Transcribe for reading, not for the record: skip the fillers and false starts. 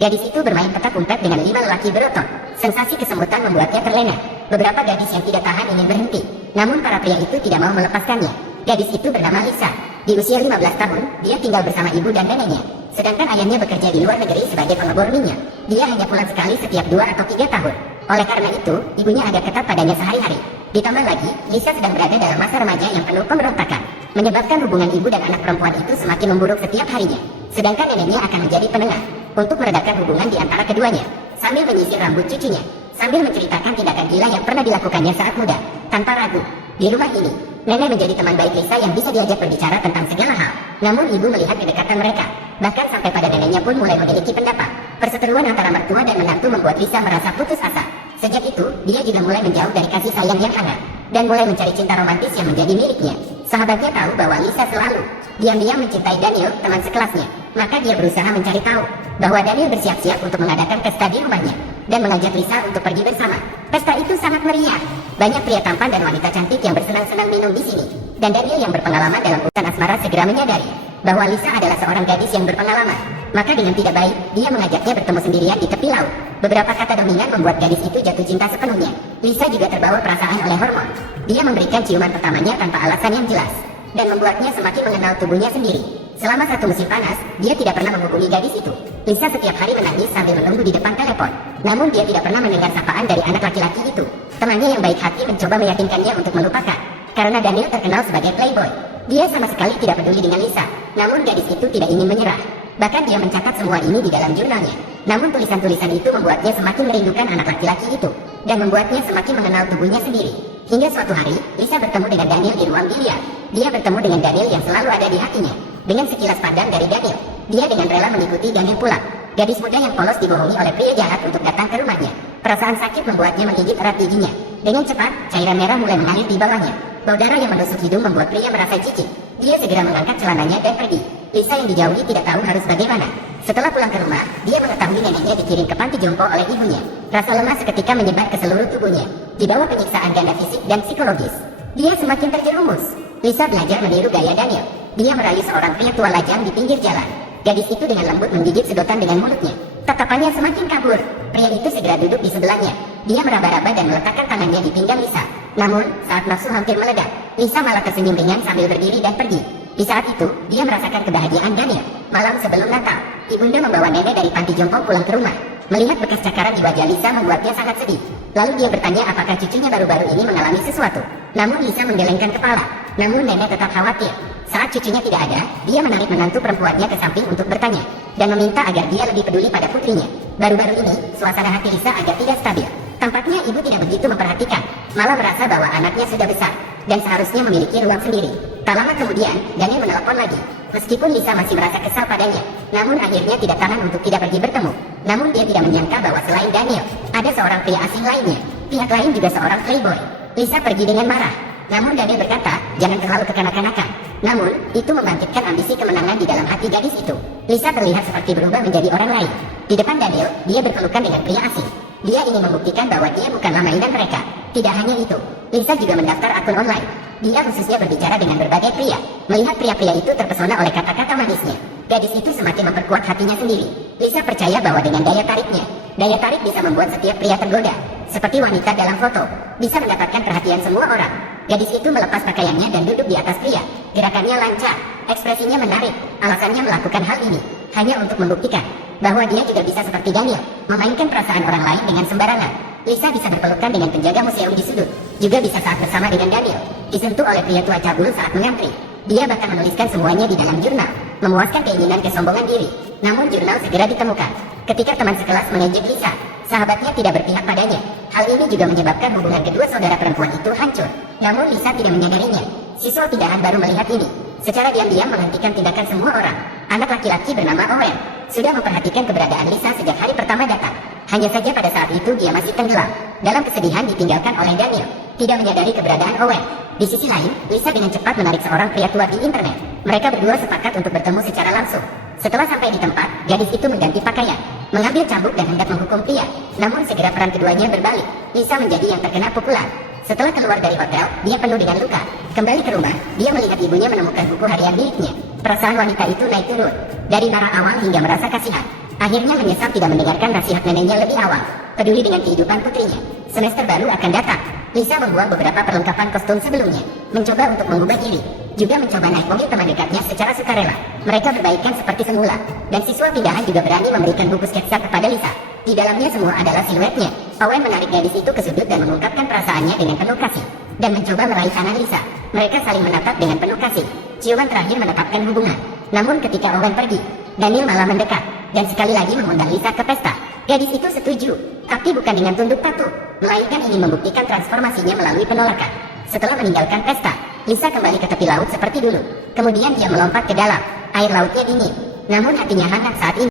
Gadis itu bermain petak umpet dengan 5 lelaki berotot. Sensasi kesemutan membuatnya terlena. Beberapa gadis yang tidak tahan ingin berhenti. Namun para pria itu tidak mau melepaskannya. Gadis itu bernama Lisa. Di usia 15 tahun, dia tinggal bersama ibu dan neneknya. Sedangkan ayahnya bekerja di luar negeri sebagai pengebor minyak. Dia hanya pulang sekali setiap 2 atau 3 tahun. Oleh karena itu, ibunya agak ketat padanya sehari-hari. Ditambah lagi, Lisa sedang berada dalam masa remaja yang penuh pemberontakan, menyebabkan hubungan ibu dan anak perempuan itu semakin memburuk setiap harinya. Sedangkan neneknya akan menjadi penengah untuk meredakan hubungan di antara keduanya, sambil menyisir rambut cucunya, sambil menceritakan tindakan gila yang pernah dilakukannya saat muda, tanpa ragu. Di rumah ini, nenek menjadi teman baik Lisa yang bisa diajak berbicara tentang segala hal. Namun ibu melihat kedekatan mereka, bahkan sampai pada neneknya pun mulai memiliki pendapat. Perseteruan antara mertua dan menantu membuat Lisa merasa putus asa. Sejak itu, dia juga mulai menjauh dari kasih sayang yang hangat, dan mulai mencari cinta romantis yang menjadi miliknya. Sahabatnya tahu bahwa Lisa selalu diam-diam mencintai Daniel, teman sekelasnya. Maka dia berusaha mencari tahu bahwa Daniel bersiap-siap untuk mengadakan pesta di rumahnya, dan mengajak Lisa untuk pergi bersama. Pesta itu sangat meriah. Banyak pria tampan dan wanita cantik yang bersenang-senang minum di sini. Dan Daniel yang berpengalaman dalam urusan asmara segera menyadari bahwa Lisa adalah seorang gadis yang berpengalaman. Maka dengan tidak baik, dia mengajaknya bertemu sendirian di tepi laut. Beberapa kata dominan membuat gadis itu jatuh cinta sepenuhnya. Lisa juga terbawa perasaan oleh hormon. Dia memberikan ciuman pertamanya tanpa alasan yang jelas, dan membuatnya semakin mengenal tubuhnya sendiri. Selama 1 musim panas, dia tidak pernah menghubungi gadis itu. Lisa setiap hari menangis sambil menunggu di depan telepon. Namun dia tidak pernah mendengar sapaan dari anak laki-laki itu. Temannya yang baik hati mencoba meyakinkannya untuk melupakan, karena Daniel terkenal sebagai playboy. Dia sama sekali tidak peduli dengan Lisa. Namun gadis itu tidak ingin menyerah. Bahkan dia mencatat semua ini di dalam jurnalnya. Namun tulisan-tulisan itu membuatnya semakin merindukan anak laki-laki itu, dan membuatnya semakin mengenal tubuhnya sendiri. Hingga suatu hari, Lisa bertemu dengan Daniel di ruang biliar. Dia bertemu dengan Daniel yang selalu ada di hatinya. Dengan sekilas pandang dari Daniel, dia dengan rela mengikuti Daniel pulang. Gadis muda yang polos dibohongi oleh pria jahat untuk datang ke rumahnya. Perasaan sakit membuatnya menggigit erat giginya. Dengan cepat, cairan merah mulai mengalir di bawahnya. Bau darah yang menusuk hidung membuat pria merasa jijik. Dia segera mengangkat celananya dan pergi. Lisa yang dijauhi tidak tahu harus bagaimana. Setelah pulang ke rumah, dia mengetahui neneknya dikirim ke panti jompo oleh ibunya. Rasa lemah seketika menyebar ke seluruh tubuhnya. Di bawah penyiksaan ganda fisik dan psikologis, dia semakin terjerumus. Lisa belajar meniru gaya Daniel. Dia merayu seorang pria tua lajang di pinggir jalan. Gadis itu dengan lembut menggigit sedotan dengan mulutnya. Tatapannya semakin kabur. Pria itu segera duduk di sebelahnya. Dia meraba-raba dan meletakkan tangannya di pinggang Lisa. Namun, saat nafsu hampir meledak, Lisa malah tersenyum ringan sambil berdiri dan pergi. Di saat itu, dia merasakan kebahagiaan Daniel. Malam sebelum Natal, ibunda membawa nenek dari panti jompo pulang ke rumah. Melihat bekas cakaran di wajah Lisa membuatnya sangat sedih. Lalu dia bertanya apakah cucunya baru-baru ini mengalami sesuatu. Namun Lisa menggelengkan kepala. Namun nenek tetap khawatir. Saat cucunya tidak ada, dia menarik menantu perempuannya ke samping untuk bertanya, dan meminta agar dia lebih peduli pada putrinya. Baru-baru ini, suasana hati Lisa agak tidak stabil. Tampaknya ibu tidak begitu memperhatikan, malah merasa bahwa anaknya sudah besar, dan seharusnya memiliki ruang sendiri. Tak lama kemudian, Daniel menelpon lagi. Meskipun Lisa masih merasa kesal padanya, namun akhirnya tidak tahan untuk tidak pergi bertemu. Namun dia tidak menyangka bahwa selain Daniel, ada seorang pria asing lainnya. Pihak lain juga seorang playboy. Lisa pergi dengan marah. Namun Daniel berkata, jangan terlalu kekanak-kanakan. Namun, itu membangkitkan ambisi kemenangan di dalam hati gadis itu. Lisa terlihat seperti berubah menjadi orang lain. Di depan Daniel, dia berpelukan dengan pria asing. Dia ingin membuktikan bahwa dia bukanlah mainan mereka. Tidak hanya itu, Lisa juga mendaftar akun online. Dia khususnya berbicara dengan berbagai pria. Melihat pria-pria itu terpesona oleh kata-kata manisnya. Gadis itu semakin memperkuat hatinya sendiri. Lisa percaya bahwa dengan daya tariknya, daya tarik bisa membuat setiap pria tergoda. Seperti wanita dalam foto, bisa mendapatkan perhatian semua orang. Gadis itu melepas pakaiannya dan duduk di atas pria. Gerakannya lancar, ekspresinya menarik. Alasannya melakukan hal ini hanya untuk membuktikan bahwa dia juga bisa seperti Daniel, memainkan perasaan orang lain dengan sembarangan. Lisa bisa berpelukan dengan penjaga museum di sudut, juga bisa saat bersama dengan Daniel, disentuh oleh pria tua cabul saat mengantri. Dia bahkan menuliskan semuanya di dalam jurnal, memuaskan keinginan kesombongan diri. Namun jurnal segera ditemukan. Ketika teman sekelas mengejek Lisa, sahabatnya tidak berpihak padanya. Hal ini juga menyebabkan hubungan kedua saudara perempuan itu hancur. Namun Lisa tidak menyadarinya. Siswa pindahan baru melihat ini. Secara diam-diam menghentikan tindakan semua orang. Anak laki-laki bernama Owen sudah memperhatikan keberadaan Lisa sejak hari pertama datang. Hanya saja pada saat itu dia masih tenggelam dalam kesedihan ditinggalkan oleh Daniel, tidak menyadari keberadaan Owen. Di sisi lain, Lisa dengan cepat menarik seorang pria tua di internet. Mereka berdua sepakat untuk bertemu secara langsung. Setelah sampai di tempat, gadis itu mengganti pakaian, mengambil cambuk dan hendak menghukum pria. Namun segera peran keduanya berbalik. Lisa menjadi yang terkena pukulan. Setelah keluar dari hotel, dia penuh dengan luka. Kembali ke rumah, dia melihat ibunya menemukan buku harian miliknya. Perasaan wanita itu naik turun, dari marah awal hingga merasa kasihan. Akhirnya menyesal tidak mendengarkan nasihat neneknya lebih awal. Peduli dengan kehidupan putrinya. Semester baru akan datang. Lisa membuang beberapa perlengkapan kostum sebelumnya. Mencoba untuk mengubah diri. Juga mencoba naik mobil teman dekatnya secara sukarela. Mereka berbaikan seperti semula. Dan siswa pindahan juga berani memberikan buku sketsa kepada Lisa. Di dalamnya semua adalah siluetnya. Owen menarik gadis itu ke sudut dan mengungkapkan perasaannya dengan penuh kasih. Dan mencoba meraih tangan Lisa. Mereka saling menatap dengan penuh kasih. Ciuman terakhir menetapkan hubungan. Namun ketika Owen pergi, Daniel malah mendekat. Dan sekali lagi mengundang Lisa ke pesta. Gadis itu setuju. Tapi bukan dengan tunduk patuh. Melainkan ingin membuktikan transformasinya melalui penolakan. Setelah meninggalkan pesta, Lisa kembali ke tepi laut seperti dulu. Kemudian dia melompat ke dalam. Air lautnya dingin. Namun hatinya hangat saat ini.